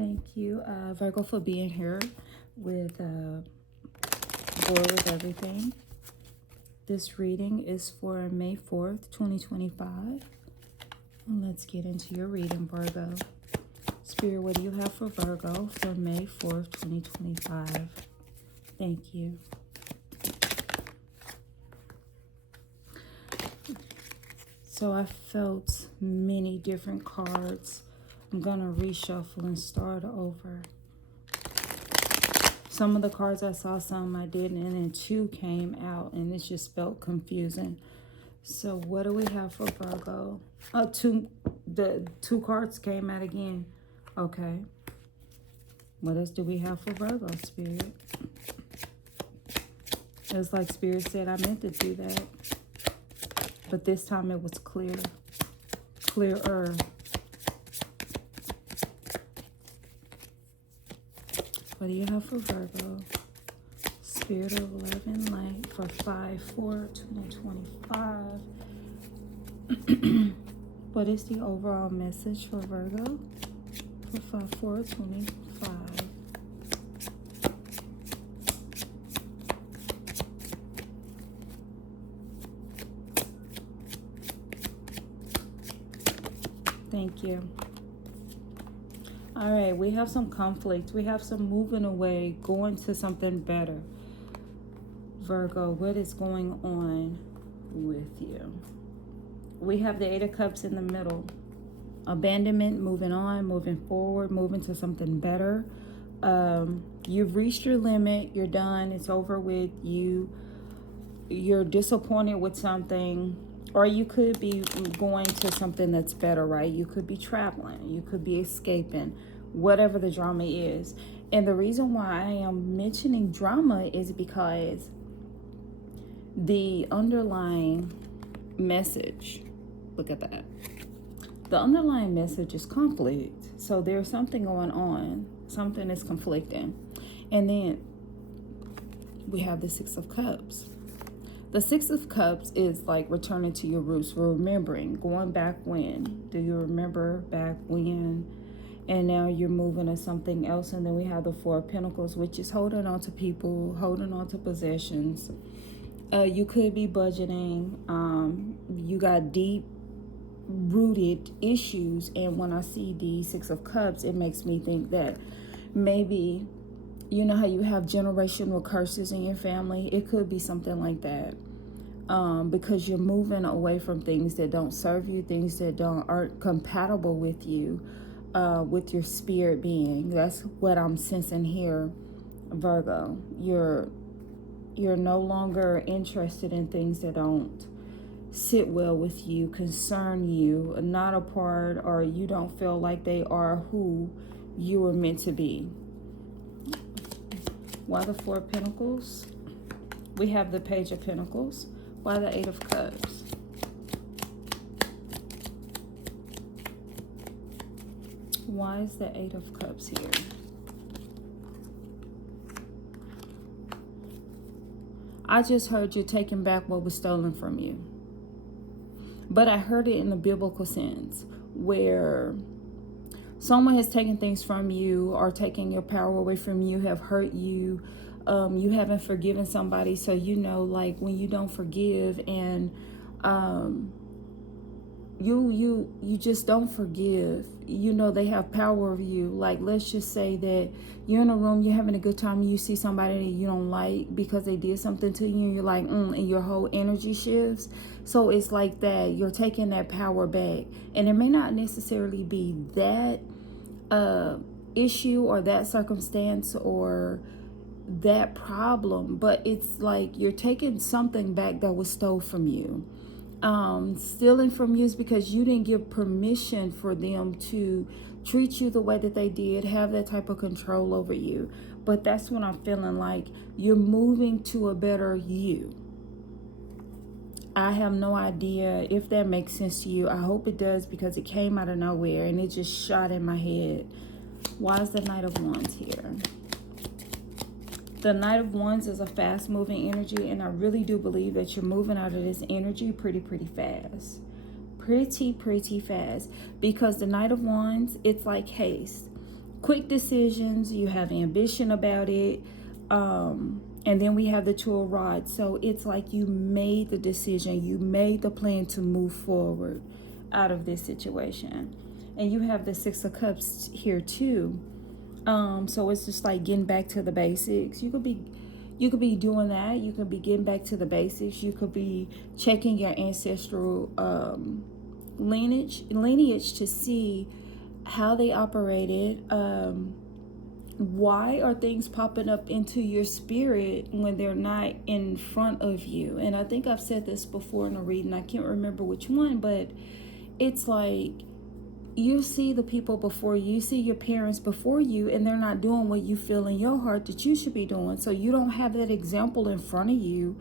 Thank you, Virgo, for being here with Board with Everything. This reading is for May 4th, 2025. And let's get into your reading, Virgo. Spirit, what do you have for Virgo for May 4th, 2025? Thank you. So I felt many different cards. I'm going to reshuffle and start over. Some of the cards I saw, some I didn't, and then two came out, and it just felt confusing. So what do we have for Virgo? The two cards came out again. Okay. What else do we have for Virgo, Spirit? It was like Spirit said, I meant to do that. But this time it was clear. Clearer. What do you have for Virgo? Spirit of love and light for 5/4/2025. What is the overall message for Virgo for 5/4/2025? Thank you. All right, we have some conflict. We have some moving away, going to something better. Virgo, what is going on with you? We have the Eight of Cups in the middle. Abandonment, moving on, moving forward, moving to something better. You've reached your limit. You're done. It's over with. You're disappointed with something. Or you could be going to something that's better, right? You could be traveling. You could be escaping, whatever the drama is. And the reason why I am mentioning drama is because the underlying message, look at that. The underlying message is conflict. So there's something going on. Something is conflicting. And then we have the Six of Cups. The Six of Cups is like returning to your roots, remembering, going back when. Do you remember back when? And now you're moving to something else. And then we have the Four of Pentacles, which is holding on to people, holding on to possessions. You could be budgeting. You got deep-rooted issues. And when I see the Six of Cups, it makes me think that maybe, you know how you have generational curses in your family? It could be something like that. Because you're moving away from things that don't serve you, things that aren't compatible with you, with your spirit being. That's what I'm sensing here, Virgo. You're no longer interested in things that don't sit well with you, concern you, not a part, or you don't feel like they are who you were meant to be. Why the Four of Pentacles? We have the Page of Pentacles. Why the Eight of Cups? Why is the Eight of Cups here? I just heard you're taking back what was stolen from you. But I heard it in a biblical sense, where someone has taken things from you or taken your power away from you, have hurt you. You haven't forgiven somebody. So, you know, like when you don't forgive and you just don't forgive, you know, they have power over you. Like, let's just say that you're in a room, you're having a good time, and you see somebody that you don't like because they did something to you, and you're like, and your whole energy shifts. So it's like that. You're taking that power back. And it may not necessarily be that issue or that circumstance or that problem, but it's like you're taking something back that was stolen from you. Stealing from you is because you didn't give permission for them to treat you the way that they did, have that type of control over you. But that's when I'm feeling like you're moving to a better you. I have no idea if that makes sense to you. I hope it does, because it came out of nowhere and it just shot in my head. Why is the Knight of Wands here? The Knight of Wands is a fast-moving energy, and I really do believe that you're moving out of this energy pretty fast. Pretty fast. Because the Knight of Wands, it's like haste. quick decisions, you have ambition about it. And then we have the Two of Rods. So it's like you made the decision, you made the plan to move forward out of this situation. And you have the Six of Cups here too. So it's just like getting back to the basics. You could be doing that. You could be getting back to the basics. You could be checking your ancestral lineage to see how they operated. Why are things popping up into your spirit when they're not in front of you? And I think I've said this before in a reading. I can't remember which one, but it's like you see the people before you, you see your parents before you, and they're not doing what you feel in your heart that you should be doing. So you don't have that example in front of you,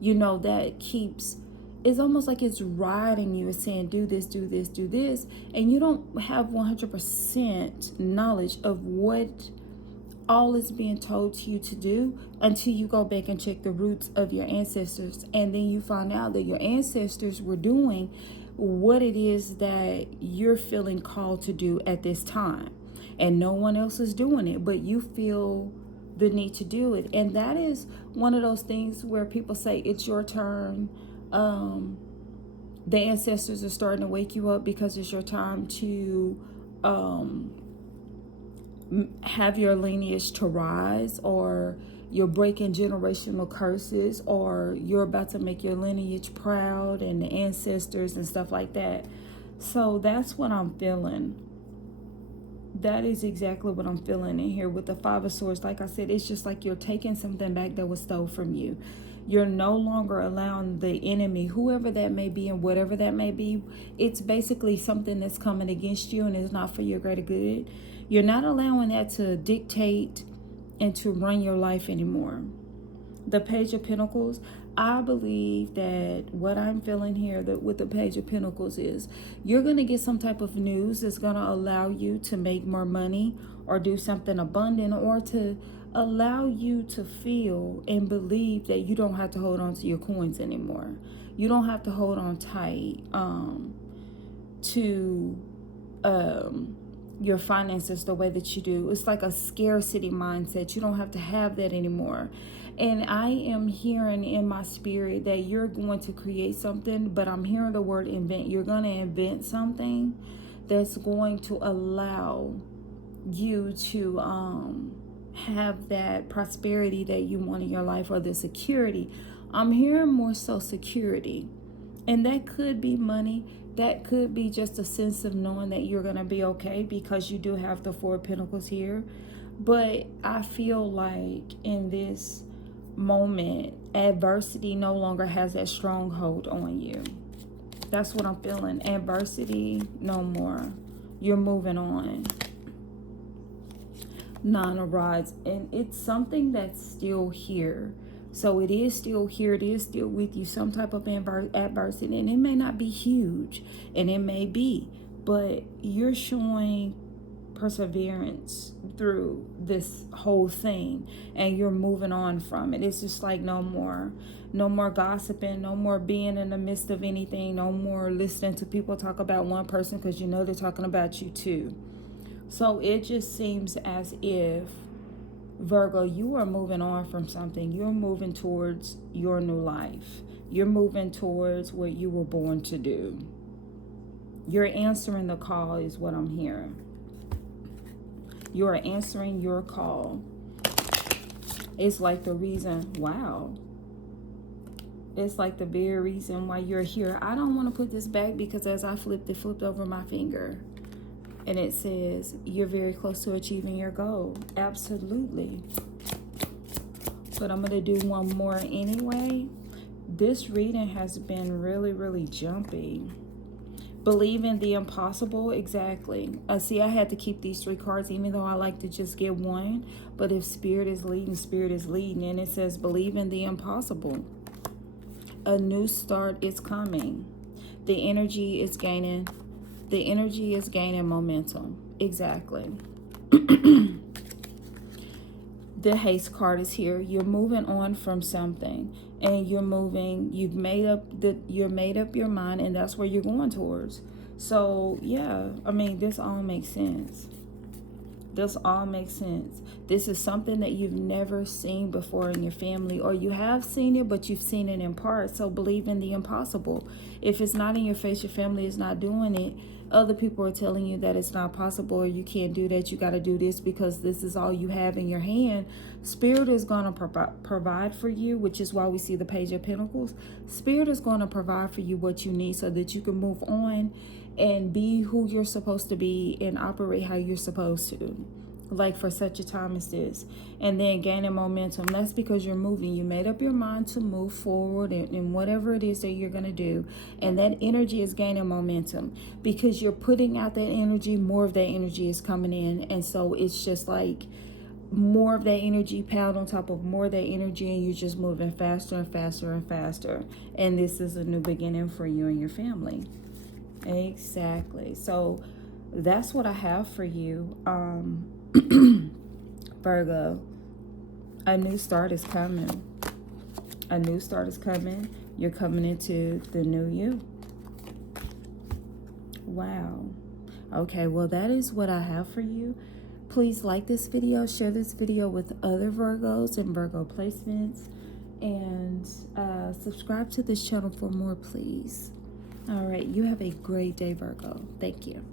you know, that keeps, it's almost like it's riding you and saying, do this, do this, do this. And you don't have 100% knowledge of what all is being told to you to do until you go back and check the roots of your ancestors. And then you find out that your ancestors were doing what it is that you're feeling called to do at this time. And no one else is doing it, but you feel the need to do it. And that is one of those things where people say it's your turn. The ancestors are starting to wake you up because it's your time to have your lineage to rise, or you're breaking generational curses, or you're about to make your lineage proud and the ancestors and stuff like that. So that's what I'm feeling. That is exactly what I'm feeling in here with the Five of Swords. Like I said, it's just like you're taking something back that was stolen from you. You're no longer allowing the enemy, whoever that may be and whatever that may be, it's basically something that's coming against you and it's not for your greater good. You're not allowing that to dictate and to run your life anymore. The Page of Pentacles, I believe that what I'm feeling here with the Page of Pentacles is you're going to get some type of news that's going to allow you to make more money or do something abundant, or to allow you to feel and believe that you don't have to hold on to your coins anymore. You don't have to hold on tight to your finances the way that you do. It's like a scarcity mindset. You don't have to have that anymore. And I am hearing in my spirit that you're going to create something, but I'm hearing the word invent. You're going to invent something that's going to allow you to have that prosperity that you want in your life, or the security. I'm hearing more so security. And that could be money. That could be just a sense of knowing that you're going to be okay, because you do have the Four of Pentacles here. But I feel like in this moment, adversity no longer has that stronghold on you. That's what I'm feeling. Adversity, no more. You're moving on. Nine of Rods. And it's something that's still here. So it is still here. It is still with you. Some type of adversity. And it may not be huge. And it may be. But you're showing perseverance through this whole thing. And you're moving on from it. It's just like no more. No more gossiping. No more being in the midst of anything. No more listening to people talk about one person because you know they're talking about you too. So it just seems as if, Virgo, you are moving on from something. You're moving towards your new life. You're moving towards what you were born to do. You're answering the call is what I'm hearing. You are answering your call. It's like the reason, wow. It's like the very reason why you're here. I don't want to put this back because as I flipped, it flipped over my finger. And it says, you're very close to achieving your goal. Absolutely. But I'm going to do one more anyway. This reading has been really, really jumpy. Believe in the impossible. Exactly. See, I had to keep these three cards, even though I like to just get one. But if Spirit is leading, Spirit is leading. And it says, believe in the impossible. A new start is coming. The energy is gaining. The energy is gaining momentum. Exactly. The haste card is here. You're moving on from something, and you're moving. You've made up your mind, and that's where you're going towards. So yeah, I mean, this all makes sense. This all makes sense. This is something that you've never seen before in your family, or you have seen it, but you've seen it in part. So believe in the impossible. If it's not in your face, your family is not doing it. Other people are telling you that it's not possible, or you can't do that. You got to do this because this is all you have in your hand. Spirit is going to provide for you, which is why we see the Page of Pentacles. Spirit is going to provide for you what you need so that you can move on and be who you're supposed to be and operate how you're supposed to, like for such a time as this. And then gaining momentum. That's because you're moving. You made up your mind to move forward in whatever it is that you're going to do. And that energy is gaining momentum because you're putting out that energy. More of that energy is coming in. And so it's just like more of that energy piled on top of more of that energy, and you're just moving faster and faster and faster. And this is a new beginning for you and your family. Exactly. So that's what I have for you, Virgo. A new start is coming. A new start is coming. You're coming into the new you. Wow. Okay, well, that is what I have for you. Please like this video, share this video with other Virgos and Virgo placements, and subscribe to this channel for more, please. All right, you have a great day, Virgo. Thank you.